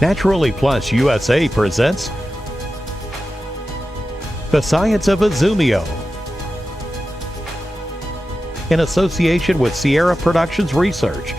Naturally Plus USA presents The Science of IZUMIO in association with Sierra Productions Research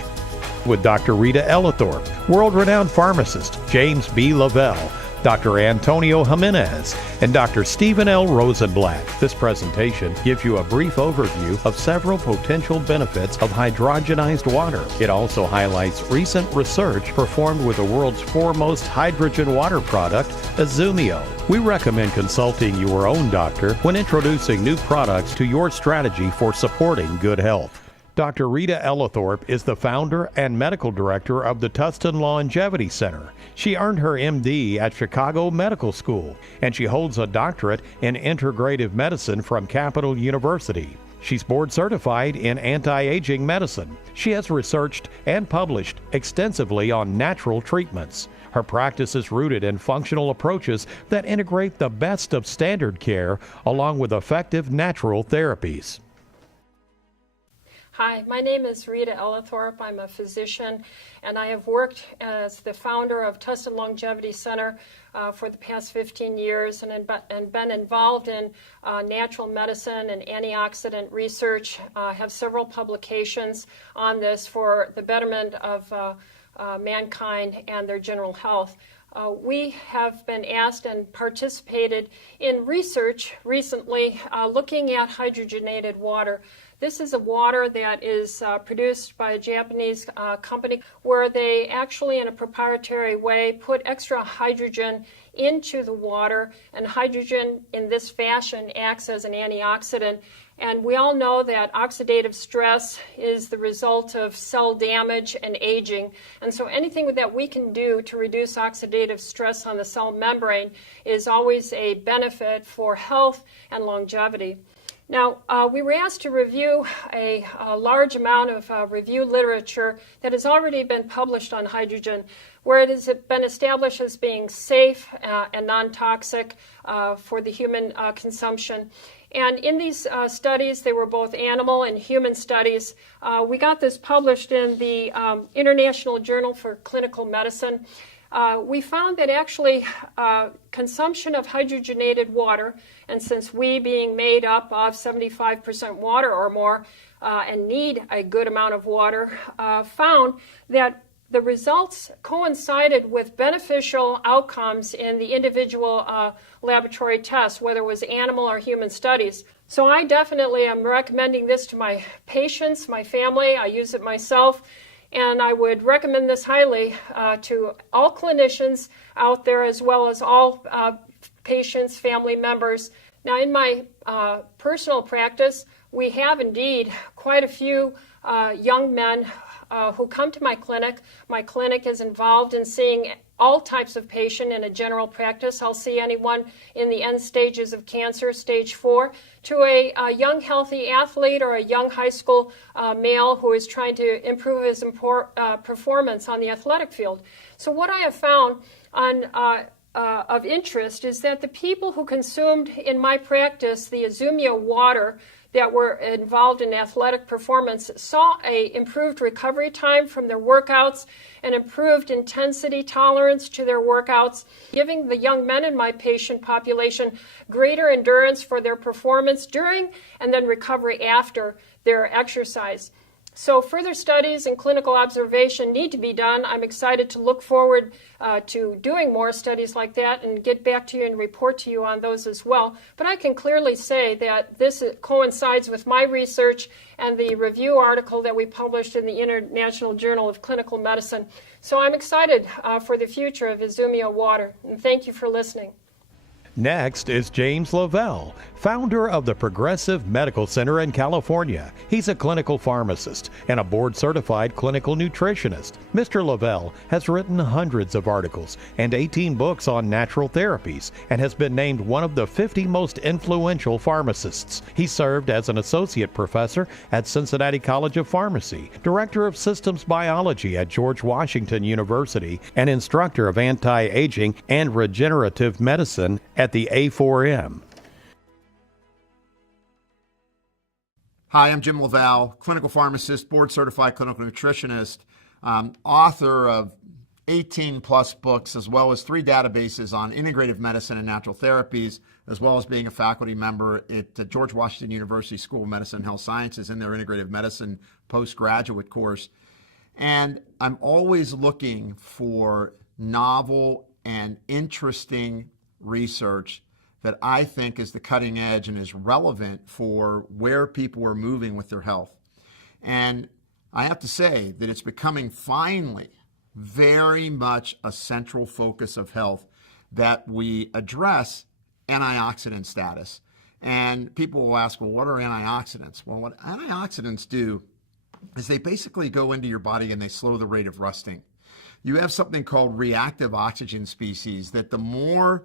with Dr. Rita Ellithorpe, world-renowned pharmacist James B. Lavelle, Dr. Antonio Jimenez, and Dr. Stephen L. Rosenblatt. This presentation gives you a brief overview of several potential benefits of hydrogenized water. It also highlights recent research performed with the world's foremost hydrogen water product, IZUMIO. We recommend consulting your own doctor when introducing new products to your strategy for supporting good health. Dr. Rita Ellithorpe is the founder and medical director of the Tustin Longevity Center. She earned her MD at Chicago Medical School, and she holds a doctorate in integrative medicine from Capital University. She's board certified in anti-aging medicine. She has researched and published extensively on natural treatments. Her practice is rooted in functional approaches that integrate the best of standard care along with effective natural therapies. Hi, my name is Rita Ellithorpe. I'm a physician, and I have worked as the founder of Tustin Longevity Center for the past 15 years and been involved in natural medicine and antioxidant research. I have several publications on this for the betterment of mankind and their general health. We have been asked and participated in research recently looking at hydrogenated water. This is a water that is produced by a Japanese company where they actually, in a proprietary way, put extra hydrogen into the water, and hydrogen in this fashion acts as an antioxidant. And we all know that oxidative stress is the result of cell damage and aging. And so anything that we can do to reduce oxidative stress on the cell membrane is always a benefit for health and longevity. Now, we were asked to review a large amount of review literature that has already been published on hydrogen, where it has been established as being safe and non-toxic for the human consumption. And in these studies, they were both animal and human studies. We got this published in the International Journal for Clinical Medicine. We found that actually consumption of hydrogenated water, and since we being made up of 75% water or more and need a good amount of water, found that the results coincided with beneficial outcomes in the individual laboratory tests, whether it was animal or human studies. So I definitely am recommending this to my patients, my family. I use it myself. And I would recommend this highly to all clinicians out there, as well as all patients, family members. Now, in my personal practice, we have indeed quite a few young men who come to my clinic. My clinic is involved in seeing all types of patient in a general practice. I'll see anyone in the end stages of cancer, stage 4, to a young healthy athlete or a young high school male who is trying to improve his performance on the athletic field. So what I have found of interest is that the people who consumed in my practice the IZUMIO water that were involved in athletic performance saw a improved recovery time from their workouts and improved intensity tolerance to their workouts, giving the young men in my patient population greater endurance for their performance during and then recovery after their exercise. So further studies and clinical observation need to be done. I'm excited to look forward to doing more studies like that and get back to you and report to you on those as well. But I can clearly say that this coincides with my research and the review article that we published in the International Journal of Clinical Medicine. So I'm excited for the future of IZUMIO water, and thank you for listening. Next is James Lavelle, founder of the Progressive Medical Center in California. He's a clinical pharmacist and a board-certified clinical nutritionist. Mr. Lavelle has written hundreds of articles and 18 books on natural therapies and has been named one of the 50 most influential pharmacists. He served as an associate professor at Cincinnati College of Pharmacy, director of systems biology at George Washington University, and instructor of anti-aging and regenerative medicine at the A4M. Hi, I'm Jim Lavelle, clinical pharmacist, board-certified clinical nutritionist, author of 18 plus books, as well as 3 databases on integrative medicine and natural therapies, as well as being a faculty member at the George Washington University School of Medicine and Health Sciences in their integrative medicine postgraduate course. And I'm always looking for novel and interesting research that I think is the cutting edge and is relevant for where people are moving with their health. And I have to say that it's becoming finally very much a central focus of health that we address antioxidant status. And people will ask, well, what are antioxidants? Well, what antioxidants do is they basically go into your body and they slow the rate of rusting. You have something called reactive oxygen species that the more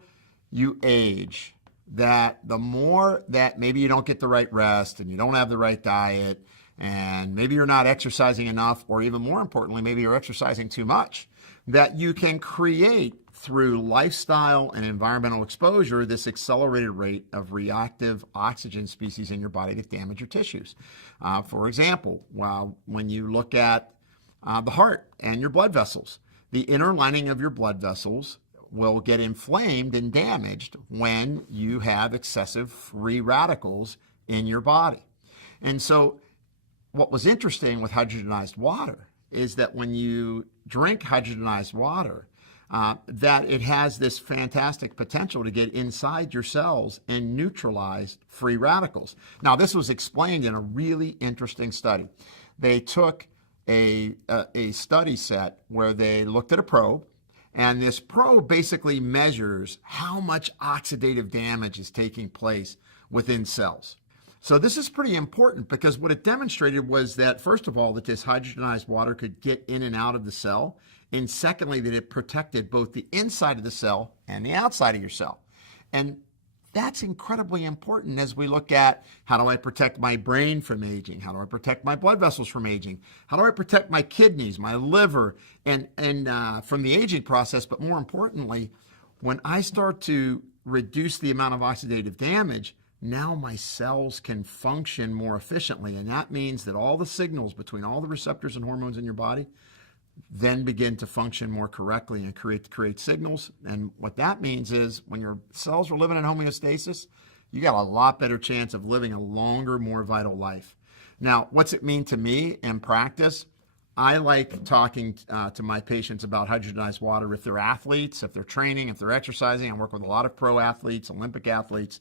you age, that the more that maybe you don't get the right rest and you don't have the right diet, and maybe you're not exercising enough, or even more importantly, maybe you're exercising too much, that you can create through lifestyle and environmental exposure this accelerated rate of reactive oxygen species in your body that damage your tissues. For example, when you look at the heart and your blood vessels, the inner lining of your blood vessels will get inflamed and damaged when you have excessive free radicals in your body. And so what was interesting with hydrogenized water is that when you drink hydrogenized water, that it has this fantastic potential to get inside your cells and neutralize free radicals. Now, this was explained in a really interesting study. They took a study set where they looked at a probe, and this probe basically measures how much oxidative damage is taking place within cells. So this is pretty important because what it demonstrated was that, first of all, that this hydrogenized water could get in and out of the cell, and secondly, that it protected both the inside of the cell and the outside of your cell. And that's incredibly important as we look at, how do I protect my brain from aging? How do I protect my blood vessels from aging? How do I protect my kidneys, my liver, and from the aging process? But more importantly, when I start to reduce the amount of oxidative damage, now my cells can function more efficiently. And that means that all the signals between all the receptors and hormones in your body then begin to function more correctly and create signals. And what that means is when your cells are living in homeostasis, you got a lot better chance of living a longer, more vital life. Now, what's it mean to me in practice? I like talking to my patients about hydrogenized water if they're athletes, if they're training, if they're exercising. I work with a lot of pro athletes, Olympic athletes,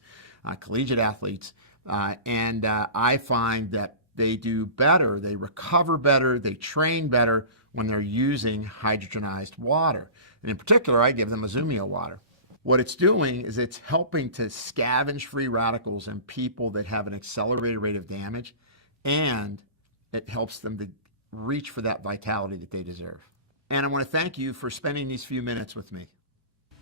collegiate athletes, and I find that they do better, they recover better, they train better when they're using hydrogenized water. And in particular, I give them IZUMIO water. What it's doing is it's helping to scavenge free radicals in people that have an accelerated rate of damage, and it helps them to reach for that vitality that they deserve. And I want to thank you for spending these few minutes with me.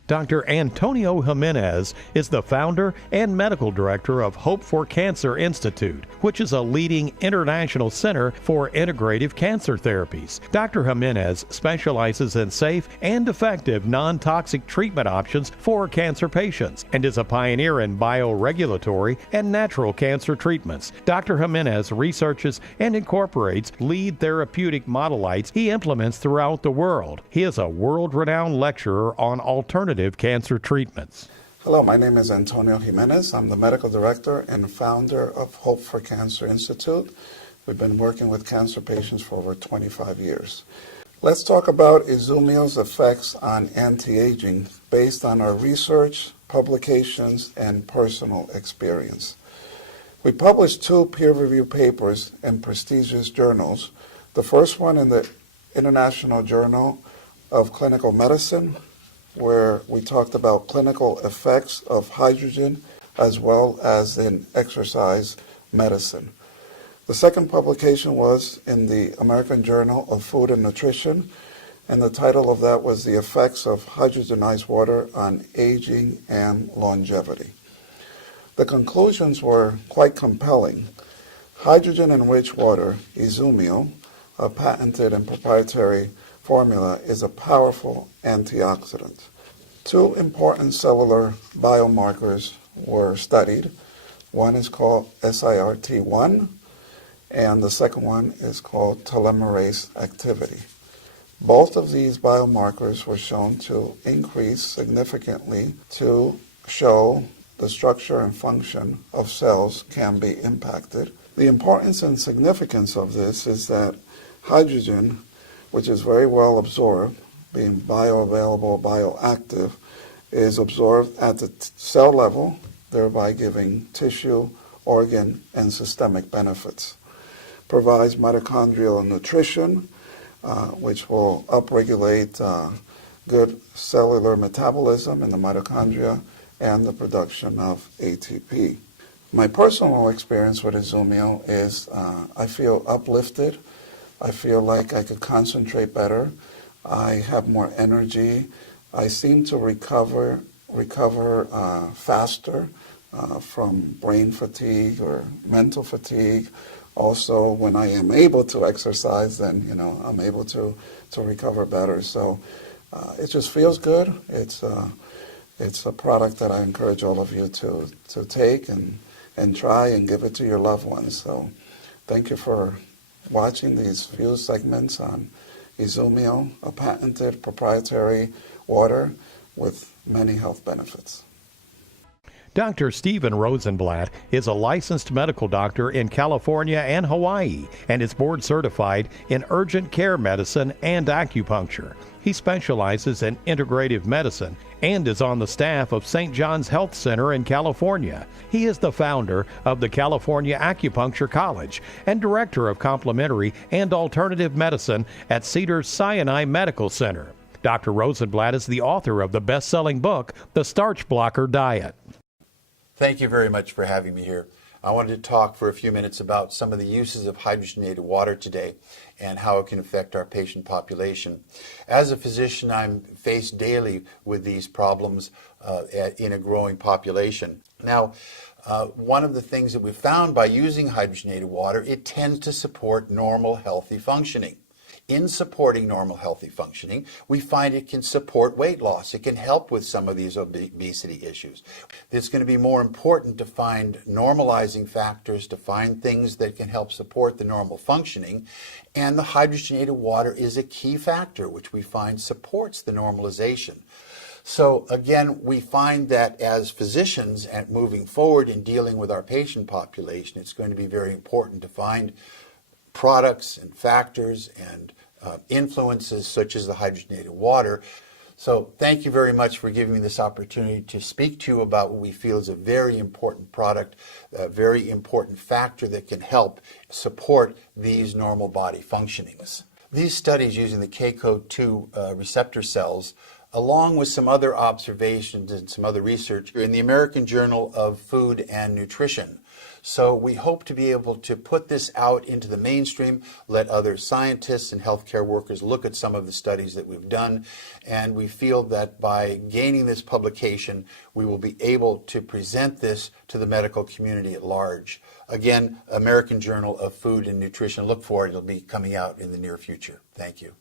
Dr. Antonio Jimenez is the founder and medical director of Hope for Cancer Institute, which is a leading international center for integrative cancer therapies. Dr. Jimenez specializes in safe and effective non-toxic treatment options for cancer patients and is a pioneer in bioregulatory and natural cancer treatments. Dr. Jimenez researches and incorporates lead therapeutic modalites he implements throughout the world. He is a world-renowned lecturer on alternative cancer treatments. Hello, my name is Antonio Jimenez. I'm the medical director and founder of Hope for Cancer Institute. We've been working with cancer patients for over 25 years. Let's talk about IZUMIO's effects on anti-aging based on our research, publications, and personal experience. We published 2 peer-reviewed papers in prestigious journals. The first one in the International Journal of Clinical Medicine, where we talked about clinical effects of hydrogen as well as in exercise medicine. The second publication was in the American Journal of Food and Nutrition, and the title of that was The Effects of Hydrogenized Water on Aging and Longevity. The conclusions were quite compelling. Hydrogen-enriched water, IZUMIO, a patented and proprietary formula, is a powerful antioxidant. 2 important cellular biomarkers were studied. One is called SIRT1, and the second one is called telomerase activity. Both of these biomarkers were shown to increase significantly to show the structure and function of cells can be impacted. The importance and significance of this is that hydrogen, which is very well absorbed, being bioavailable, bioactive, is absorbed at the cell level, thereby giving tissue, organ, and systemic benefits. Provides mitochondrial nutrition, which will upregulate good cellular metabolism in the mitochondria and the production of ATP. My personal experience with IZUMIO is I feel uplifted. I feel like I could concentrate better. I have more energy. I seem to recover faster from brain fatigue or mental fatigue. Also, when I am able to exercise, then I'm able to recover better. So it just feels good. It's a product that I encourage all of you to take and try and give it to your loved ones. So thank you for watching these few segments on IZUMIO, a patented proprietary water with many health benefits. Dr. Stephen Rosenblatt is a licensed medical doctor in California and Hawaii and is board certified in urgent care medicine and acupuncture. He specializes in integrative medicine and is on the staff of St. John's Health Center in California. He is the founder of the California Acupuncture College and director of complementary and alternative medicine at Cedars-Sinai Medical Center. Dr. Rosenblatt is the author of the best-selling book, The Starch Blocker Diet. Thank you very much for having me here. I wanted to talk for a few minutes about some of the uses of hydrogenated water today and how it can affect our patient population. As a physician, I'm faced daily with these problems in a growing population. Now, one of the things that we've found by using hydrogenated water, it tends to support normal, healthy functioning. In supporting normal, healthy functioning, we find it can support weight loss. It can help with some of these obesity issues. It's going to be more important to find normalizing factors, to find things that can help support the normal functioning. And the hydrogenated water is a key factor, which we find supports the normalization. So again, we find that as physicians and moving forward in dealing with our patient population, it's going to be very important to find products and factors and influences such as the hydrogenated water. So thank you very much for giving me this opportunity to speak to you about what we feel is a very important product, a very important factor that can help support these normal body functionings. These studies using the KCO2 receptor cells, along with some other observations and some other research, are in the American Journal of Food and Nutrition. So we hope to be able to put this out into the mainstream, let other scientists and healthcare workers look at some of the studies that we've done, and we feel that by gaining this publication, we will be able to present this to the medical community at large. Again, American Journal of Food and Nutrition. Look for it. It'll be coming out in the near future. Thank you.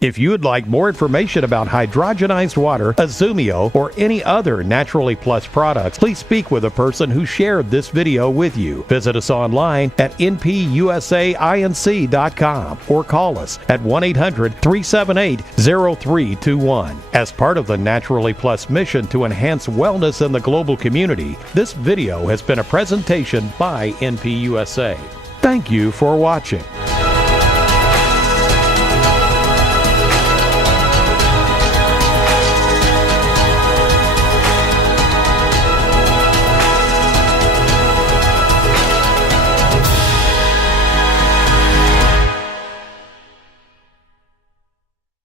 If you would like more information about hydrogenized water, IZUMIO, or any other Naturally Plus products, please speak with a person who shared this video with you. Visit us online at npusainc.com or call us at 1-800-378-0321. As part of the Naturally Plus mission to enhance wellness in the global community, this video has been a presentation by NPUSA. Thank you for watching.